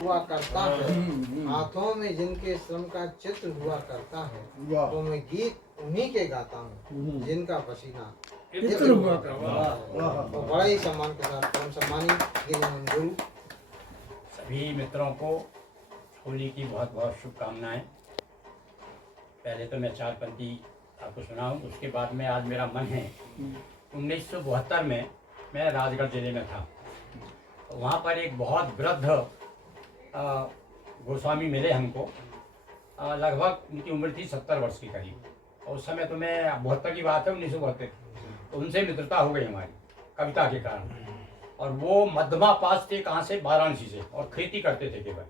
हुआ करता है, हाथों में जिनके श्रम का चित्र हुआ करता है, तो मैं गीत उन्हीं के गाता हूँ जिनका पसीना इत्र हुआ करता है। तो बड़ा ही सम्मान के साथ परम सम्मानी गिरिजन गुरु सभी मित्रों को होली की बहुत बहुत शुभकामनाएं। पहले तो मैं चार पंक्ति आपको सुनाऊं, उसके बाद में आज मेरा मन है 1972 में मैं राजगढ़ जिले में था। तो वहाँ पर एक बहुत वृद्ध गोस्वामी मिले हमको। लगभग उनकी उम्र थी 70 वर्ष की करीब। और उस समय तो मैं 72 की बात है, 1972। तो उनसे मित्रता हो गई हमारी कविता के कारण। और वो मध्यमा पास थे, कहाँ से, वाराणसी से, और खेती करते थे केवल।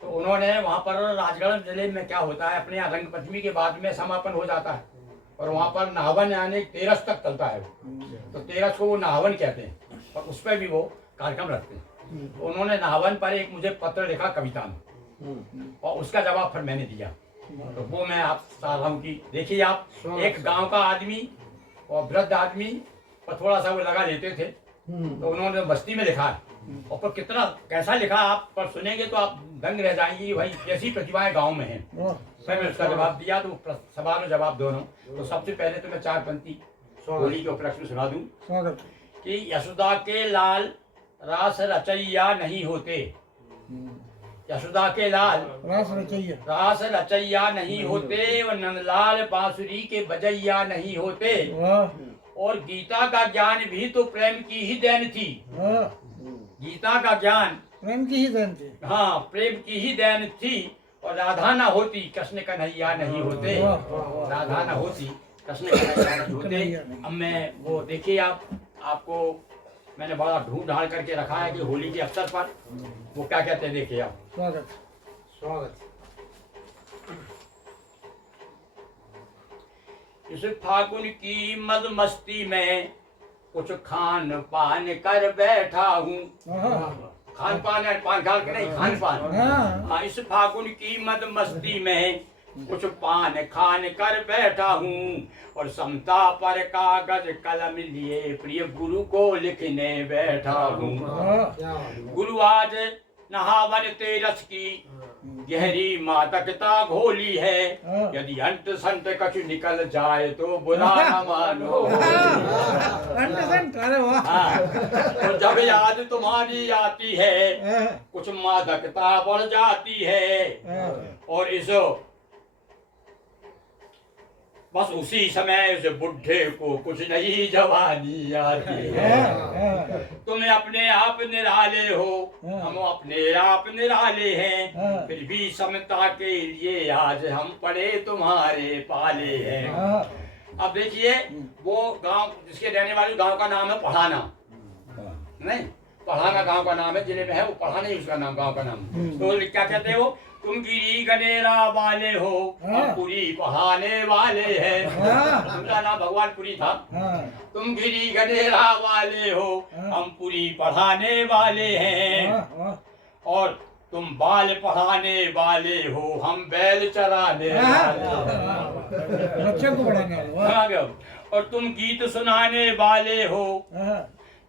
तो उन्होंने वहाँ पर राजगढ़ जिले में क्या होता है, अपने यहाँ रंग पंचमी के बाद में समापन हो जाता है और वहाँ पर नहावन यानी 13 तक चलता है वो। तो 13 को वो नहावन कहते हैं और उस पर भी वो कार्यक्रम रखते हैं। तो उन्होंने नहावन पर एक मुझे पत्र लिखा कविता में, और उसका जवाब फिर मैंने दिया। तो वो मैं आप चाह रहा हूँ कि देखिए, आप एक गाँव का आदमी और वृद्ध आदमी पर थोड़ा सा वो लगा लेते थे। तो उन्होंने बस्ती में लिखा है, और पर कितना कैसा लिखा आप पर सुनेंगे तो आप दंग रह जाएंगे भाई, कैसी प्रतिभाएं गांव में हैं। मैंने उसका जवाब दिया। तो सवाल और जवाब दोनों। तो सबसे पहले तो मैं चार पंक्ति होली के उपलक्ष्य में सुना दूं कि यशोदा के लाल रास रचैया नहीं होते। यशोदा के लाल रास रचैया नहीं होते, और नंदलाल बांसुरी के बजैया नहीं होते। और गीता का ज्ञान भी तो प्रेम की ही देन थी। गीता का ज्ञान प्रेम की ही देन थी। हाँ, प्रेम की ही देन थी। और राधा ना होती कृष्ण कन्हैया नहीं होते। राधा ना होती कृष्ण कन्हैया नहीं होते। अब मैं वो देखिए, आपको मैंने बड़ा ढूंढ ढाल करके रखा है कि होली के अवसर पर वो क्या कहते हैं। देखिए आप, स्वागत स्वागत। इस फागुन की मद मस्ती में कुछ खान पान कर बैठा हूँ। खान पान है, पान खाल के नहीं, खान पान। हाँ, इस फागुन की मद मस्ती में कुछ पान खान कर बैठा हूँ। और समता पर कागज कलम लिए प्रिय गुरु को लिखने बैठा हूँ। गुरु आज नहावन तेरस की गहरी मादकता घोली है। यदि अंत संत कछ निकल जाए तो बुरा न मानो। तो जब याद तुम्हारी आती है कुछ मादकता बढ़ जाती है। और इस बस उसी समय उस बुढ़े को कुछ नई जवानी आती है। तुम अपने आप निराले हो, हम अपने आप निराले हैं। फिर भी समता के लिए आज हम पड़े तुम्हारे पाले हैं। अब देखिए, वो गांव जिसके रहने वाले गांव का नाम है पढ़ाना। नहीं, पढ़ाना गांव का नाम है, जिले में है वो पढ़ाना ही उसका नाम, गांव का नाम। तो क्या कहते हो, तुम गिरी गनेरा वाले हो, हम पुरी पढ़ाने वाले हैं। उनका नाम भगवानपुरी था। तुम गिरी गनेरा वाले हो, हम पुरी पढ़ाने वाले हैं। और तुम बाल पढ़ाने वाले हो, हम बैल चराने वाले बच्चों को पढ़ाने। और तुम गीत सुनाने वाले हो,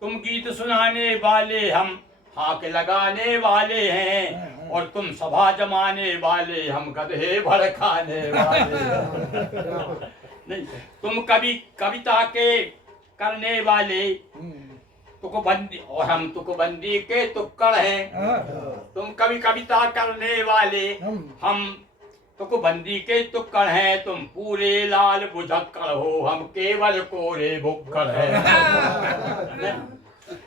तुम गीत सुनाने वाले, हम हाक लगाने वाले हैं। और तुम सभा जमाने वाले, हम गधे भड़काने वाले। नहीं, तुम कविता के करने वाले तुकबंदी, और हम तुकबंदी के तुक्कड़ हैं। तुम कविता करने वाले, हम तुकबंदी के तुक्कड़ हैं। तुम पूरे लाल बुझक्कड़ हो, हम केवल कोरे भुक्कड़ हैं।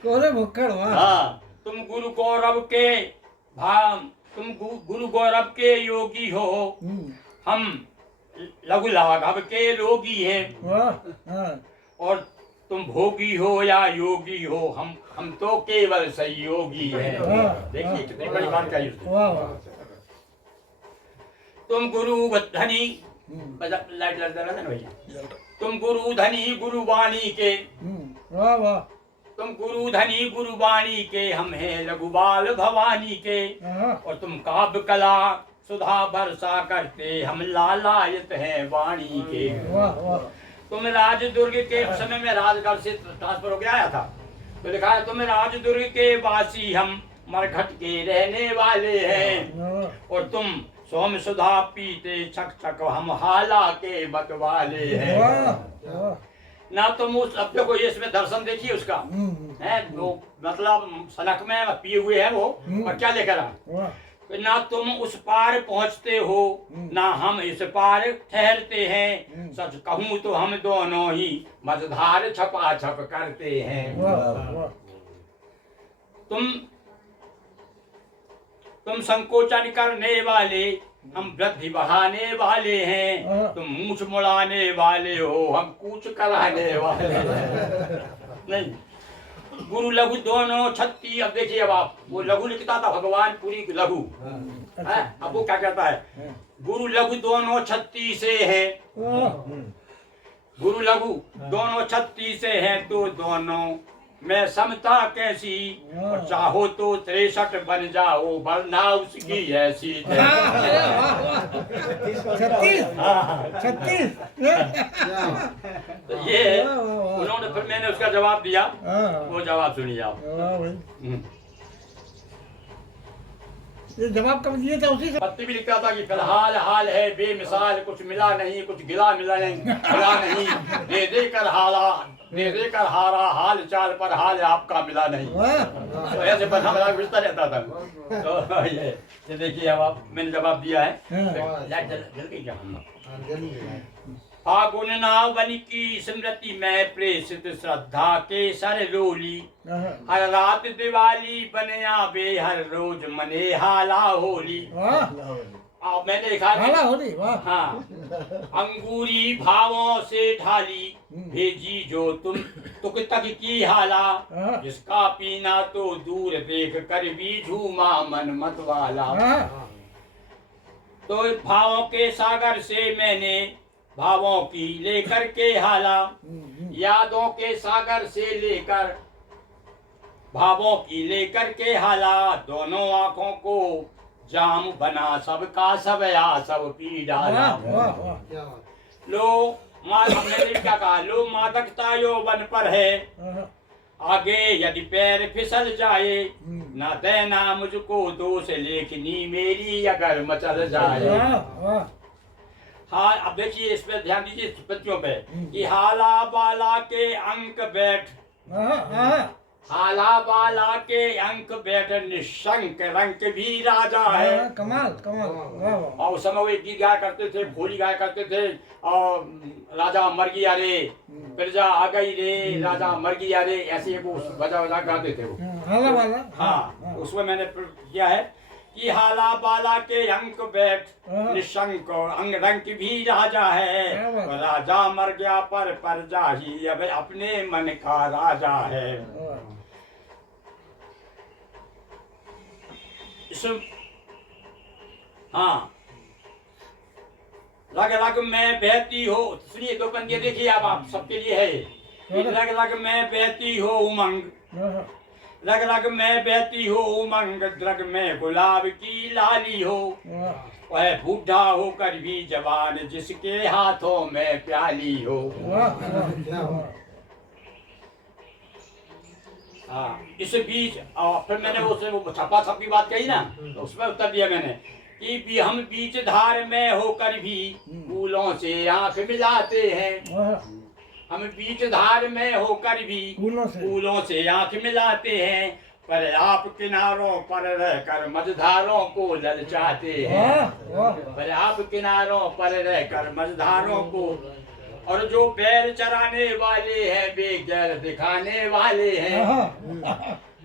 कोरे भुक्कड़। हाँ, तुम गुरु गौरव के तुम गुरु गौरव के योगी हो, हम लघु लाघव के रोगी हैं। और तुम भोगी हो या योगी हो, हम तो केवल सहयोगी हैं। देखिए कितनी बड़ी बात कही उसने। तुम गुरु धनी, लाइट लग रहा था ना भैया। तुम गुरु धनी गुरुवाणी के, तुम गुरु धनी गुरुवाणी के, हम हैं लघुबाल भवानी के। और तुम काव्य कला सुधा वर्षा करते, हम लालायत हैं वाणी के। तुम राजदुर्ग के समय में राजगढ़ से ट्रांसफर हो गया आया था, तो लिखा है तुम राजदुर्ग के वासी, हम मरघट के रहने वाले हैं। वाह, और तुम सोम सुधा पीते छक छक, हम हाला के मत वाले हैं। वाह, वाह। ना तुम उस अपने को ये इसमें दर्शन देखिए उसका है, वो मतलब सनक में पिए हुए हैं वो, और क्या लेकर आ, वाह, ना तुम उस पार पहुंचते हो ना हम इस पार ठहरते हैं। सच कहूं तो हम दोनों ही मझधार छपा छप करते हैं। वाह, वाह। तुम संकोचन करने वाले, हम वृद्धि बढ़ाने वाले हैं। हाँ। तुम मूछ मुड़ाने वाले हो, हम कूच कराने वाले हैं। नहीं, गुरु लघु दोनों छत्ती। अब देखिए, अब आप वो लघु लिखता था भगवान पूरी लघु, है, अब वो क्या कहता है, गुरु लघु दोनों छत्ती से है। वाह, गुरु लघु दोनों छत्ती से हैं, तो दोनों में समता कैसी। और चाहो तो 63 बन जाओ, वरना उसकी ऐसी। छत्तीस, छत्तीस। तो ये उन्होंने, फिर मैंने उसका जवाब दिया, वो जवाब सुनिए आप। वाह भाई, ये जवाब कब दिए थे उसी से? पत्ती भी लिखता था कि फिलहाल हाल है बेमिसाल, कुछ मिला नहीं, कुछ गिला मिला नहीं, दे दे कर हारा, हाल चाल पर हाल आपका मिला नहीं। तो ऐसे बना बना गुजरता रहता था। तो ये देखिए, अब आप, मैंने जवाब दिया है। लाइट जल गई क्या? फागुन नावन की स्मृति में प्रेषित श्रद्धा के सर रोली, हर रात दिवाली बने आवे, हर रोज मने हाला होली। अब मैंने देखा हाला होली, वाह। हाँ, अंगूरी भावों से ढाली, भेजी जो तुम तुक तक की हाला, जिसका पीना तो दूर देख कर भी झूमा मन मत वाला। तो भावों के सागर से मैंने भावों की लेकर के हाला, यादों के सागर से लेकर भावों की लेकर के हाला, दोनों आंखों को जाम बना, सबका सब या सब पी डाला। लो मैंने क्या कहा, लो मादकता यौवन पर है, आगे यदि पैर फिसल जाए, ना देना मुझको दोष, लेखनी मेरी अगर मचल जाए। हाँ, अब देखिए, इस पे ध्यान दीजिए पत्तियों पे, कि हाला बाला के अंक बैठ, हाला बाला के अंक बैठ, निशंक रंक भी राजा है। कमाल, कमाल, वाह, वाह। और उस समय वो गीत गाया करते थे, भोली गाया करते थे, और राजा मर गया रे, प्रजा आ गई रे, राजा मर गया रे, ऐसे वो बजा बजा गाते थे वो। हाला वाला, हाँ, उसमें मैंने किया है कि हाला बाला के अंक बैठ, निशंक अंग रंक भी राजा है, राजा मर गया पर प्रजा ही अब अपने मन का राजा है। हाँ, लग लग में बहती हो, सुनिए दो पंक्तियां देखिए, अब आप सबके लिए है ये। लग लग में बहती हो उमंग, रग रग में बहती हो उमंग, द्रग में गुलाब की लाली हो, वह बूढ़ा होकर भी जवान, जिसके हाथों में प्याली हो। हाँ, इस बीच फिर मैंने उससे वो छपा छप की बात कही ना, तो उसमें उत्तर दिया मैंने कि भी हम बीच धार में होकर भी फूलों से आंख मिलाते हैं, हम बीच धार में होकर भी फूलों से आंख मिलाते हैं, पर आप किनारों पर रहकर मझधारों को ललचाते हैं, पर आप किनारों पर रहकर मझधारों को, और जो बैल चराने वाले हैं वे गैर दिखाने वाले हैं।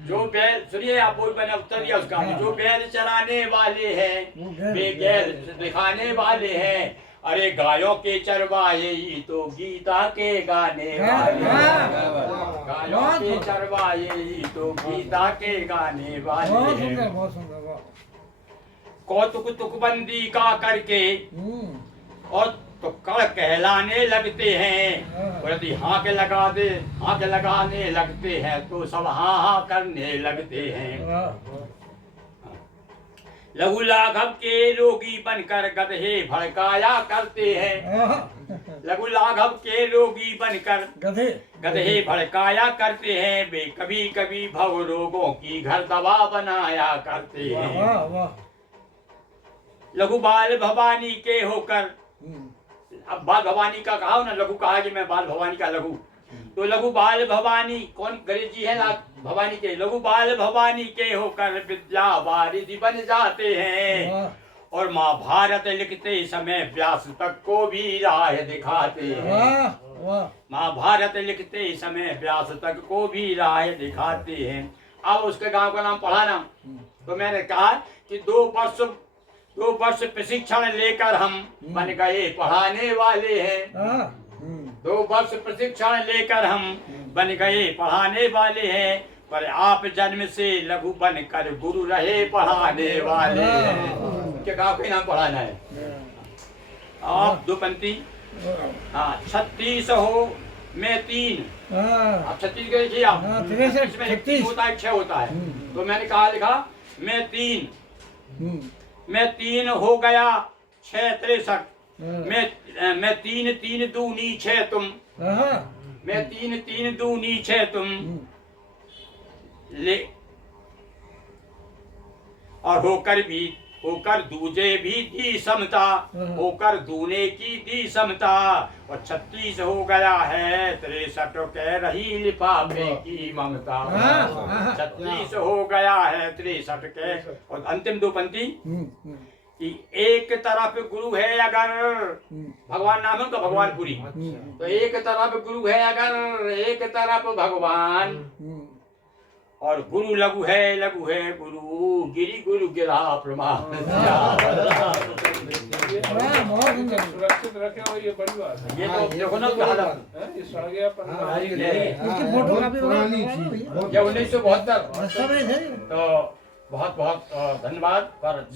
जो बैल, सुनिए आप, वो मैंने उत्तर दिया उसका, जो बैल चराने वाले हैं वे गैर दिखाने वाले हैं, अरे गायों के चरवाए ही तो गीता के गाने वाले, गायों के चरवाए ही तो गीता के गाने वाले हैं। कौतुक तुकबंदी का करके और तो कड़ कहलाने लगते हैं, और यदि हाँ के लगाने लगते हैं तो सब हाँ हाँ करने लगते हैं। लघु लाघव के रोगी बनकर गधे भड़काया करते हैं, लघु लाघव के रोगी बनकर गधे गधे भड़काया करते हैं, वे कभी कभी भव रोगों की घर दवा बनाया करते हैं। वाह वाह लघु बाल भवानी के होकर, हम्म, अब बाल भवानी का कहा ना, लघु कहा कि मैं बाल भवानी का लघु, तो लघु बाल भवानी कौन गणेश जी है ना भवानी के, लघु बाल भवानी के होकर विद्या वारिधि बन जाते हैं। वाह और महाभारत लिखते समय व्यास तक को भी राह दिखाते हैं। वाह वाह महाभारत लिखते समय व्यास तक को भी राह दिखाते हैं। अब उसके गांव का नाम पढ़ा ना, तो मैंने कहा कि 2 वर्ष प्रशिक्षण लेकर हम बन गए पढ़ाने वाले हैं। हाँ 2 वर्ष प्रशिक्षण लेकर हम बन गए पढ़ाने वाले हैं, पर आप जन्म से लघु बनकर गुरु रहे पढ़ाने वाले हैं। क्या गाँव का नाम पढ़ाना है। आप 2 पंक्ति, हाँ 36 हो मैं 3, हाँ आप 36 के लिखिए आप, हाँ, 63, इसमें 1 36 होता है 6 होता है, तो मैंने कहा लिखा मैं 3 हो गया 6 63, मैं 3 दूनी 6 तुम, मैं 3 दूनी 6 तुम ले, और होकर दूजे भी दी समता, होकर दूने की दी समता, और 36 हो गया है 63 कह रही लिफाफे की ममता। 36 हो गया है 63 के, और अंतिम 2 पंक्ति कि एक तरफ गुरु है अगर, भगवान नाम है उनका भगवानपुरी, तो एक तरफ गुरु है अगर, एक तरफ भगवान, और गुरु लघु है गुरु, गिरी गुरु गिरा प्रमाण। सुरक्षित रखे हो, ये बड़ी बात है। ये तो देखो ना कहा ये सड़ गया पन्ना। इसकी फोटो काफी पुरानी थी। ये 1972। सब है तो बहुत बहुत धन्यवाद। पर